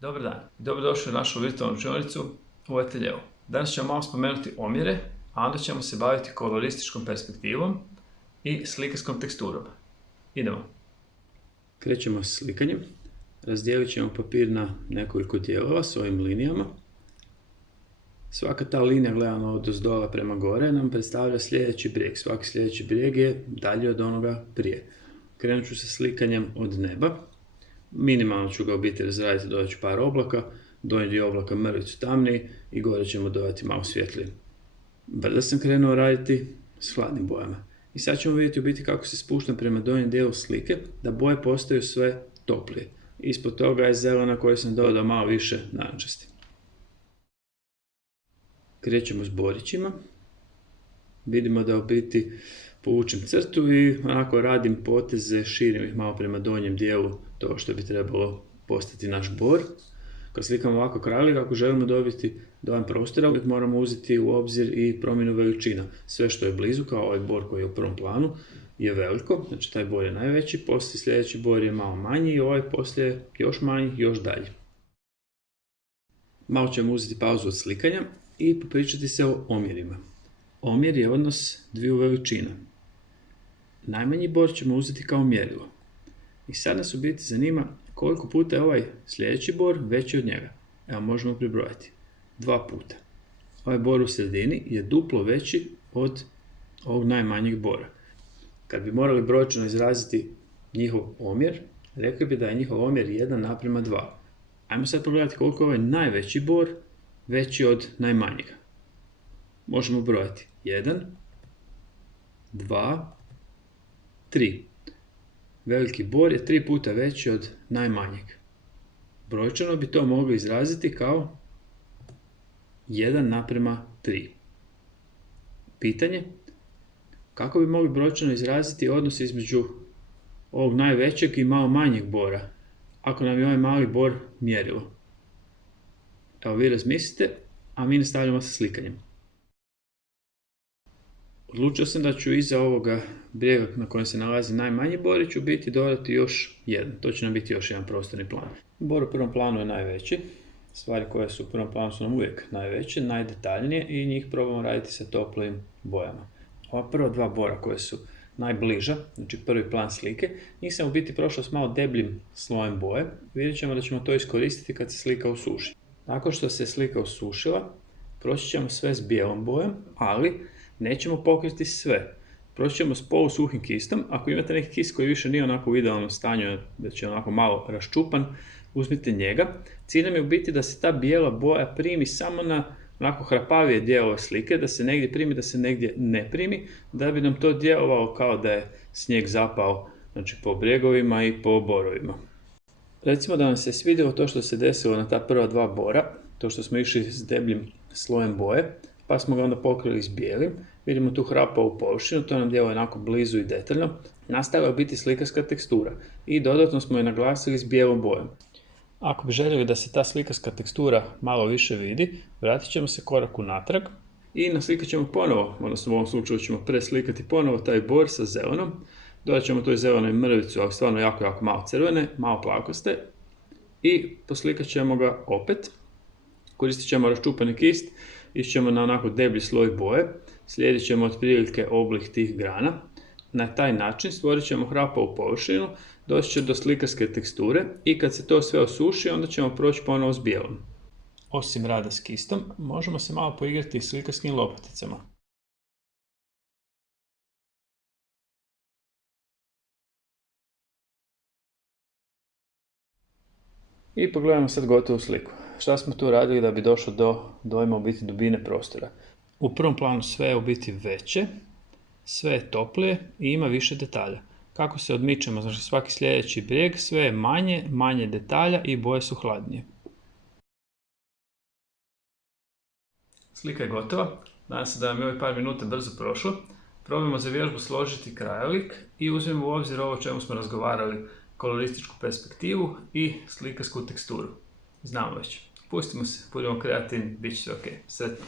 Dobar dan i dobrodošli u našu virtualnu učionicu u ateljeu. Danas ćemo malo spomenuti omjere, a onda ćemo se baviti kolorističkom perspektivom i slikarskom teksturom. Idemo. Krećemo s slikanjem. Razdijelit ćemo papir na nekoliko dijelova s ovim linijama. Svaka ta linija gledano od ozdola prema gore nam predstavlja sljedeći brijeg. Svaki sljedeći brijeg je dalje od onoga prije. Krenut ću sa slikanjem od neba. Minimalno ću ga u biti razraditi, dodat ću par oblaka, donji dio oblaka mrvicu tamniji i gore ćemo dodati malo svjetliji. Brda sam krenuo raditi s hladnim bojama. I sad ćemo vidjeti u biti kako se spuštam prema donjem dijelu slike, da boje postaju sve toplije. Ispod toga je zelena koju sam dodao malo više narančasti. Krećemo s borićima. Vidimo da u biti povučem crtu i onako radim poteze, širim ih malo prema donjem dijelu toga što bi trebalo postati naš bor. Kad slikamo ovako krajolik, ako želimo dobiti dojam prostora, moramo uzeti u obzir i promjenu veličina. Sve što je blizu, kao ovaj bor koji je u prvom planu, je veliko, znači taj bor je najveći, poslije sljedeći bor je malo manji i ovaj poslije još manji, još dalje. Malo ćemo uzeti pauzu od slikanja i popričati se o omjerima. Omjer je odnos dviju veličina. Najmanji bor ćemo uzeti kao mjerilo. I sad nas u biti zanima koliko puta je ovaj sljedeći bor veći od njega. Evo, možemo pribrojati. 2 puta. Ovaj bor u sredini je duplo veći od ovog najmanjeg bora. Kad bi morali brojčano izraziti njihov omjer, rekli bi da je njihov omjer 1:2. Ajmo sad pogledati koliko je ovaj najveći bor veći od najmanjega. Možemo brojati 1, 2, 3. Veliki bor je 3 puta veći od najmanjeg. Brojčano bi to mogli izraziti kao 1:3. Pitanje, kako bi mogli brojčano izraziti odnos između ovog najvećeg i malo manjeg bora, ako nam je ovaj mali bor mjerilo? Evo, vi razmislite, a mi nastavljamo sa slikanjem. Odlučio sam da ću iza ovoga brijega na kojem se nalazi najmanji borić u biti dodati još jedan. To će nam biti još jedan prostorni plan. Bor u prvom planu je najveći. Stvari koje su u prvom planu su nam uvijek najveće, najdetaljnije i njih probamo raditi sa toplim bojama. Ova prva dva bora koje su najbliža, znači prvi plan slike, njih sam u biti prošao s malo debljim slojem boje. Vidjet ćemo da ćemo to iskoristiti kad se slika usuši. Nakon što se slika usušila, proći ćemo sve s bijelom bojom, ali nećemo pokriti sve. Proći ćemo s polusuhim kistom. Ako imate neki kist koji više nije onako u idealnom stanju, da će onako malo raščupan, uzmite njega. Cilj nam je u biti da se ta bijela boja primi samo na onako hrapavije dijelove slike, da se negdje primi, da se negdje ne primi, da bi nam to djelovalo kao da je snijeg zapao, znači po bregovima i po borovima. Recimo da nam se svidjelo to što se desilo na ta prva dva bora, to što smo išli s debljim slojem boje, pa smo ga onda pokrili s bijelim. Vidimo tu hrapavu površinu, to nam djeluje onako blizu i detaljno. Nastavila je biti slikarska tekstura i dodatno smo je naglasili s bijelom bojom. Ako bi željeli da se ta slikarska tekstura malo više vidi, vratit ćemo se korak unatrag i naslikat ćemo ponovo, odnosno u ovom slučaju ćemo preslikati ponovo taj bor sa zelenom. Dodat ćemo toj zelenoj mrvicu, ali stvarno jako malo crvene, malo plakoste i poslikat ćemo ga opet. Koristit ćemo raščupani kist, išćemo na onako deblji sloj boje, slijedit ćemo otprilike oblik tih grana. Na taj način stvorit ćemo hrapavu površinu, doći će do slikarske teksture i kad se to sve osuši, onda ćemo proći ponovo s bijelom. Osim rada s kistom, možemo se malo poigrati s slikarskim lopaticama. I pogledajmo sad gotovu sliku. Šta smo tu radili da bi došlo do dojma u biti dubine prostora? U prvom planu sve je u biti veće, sve je toplije i ima više detalja. Kako se odmičemo, znači svaki sljedeći brijeg, sve je manje detalja i boje su hladnije. Slika je gotova. Nadam se da vam je ovih par minuta brzo prošlo. Probajmo za vježbu složiti krajolik i uzmemo u obzir ovo o čemu smo razgovarali, kolorističku perspektivu i slikarsku teksturu. Znamo već. Pustimo se, budemo kreativni, bit će sve ok. Sretno!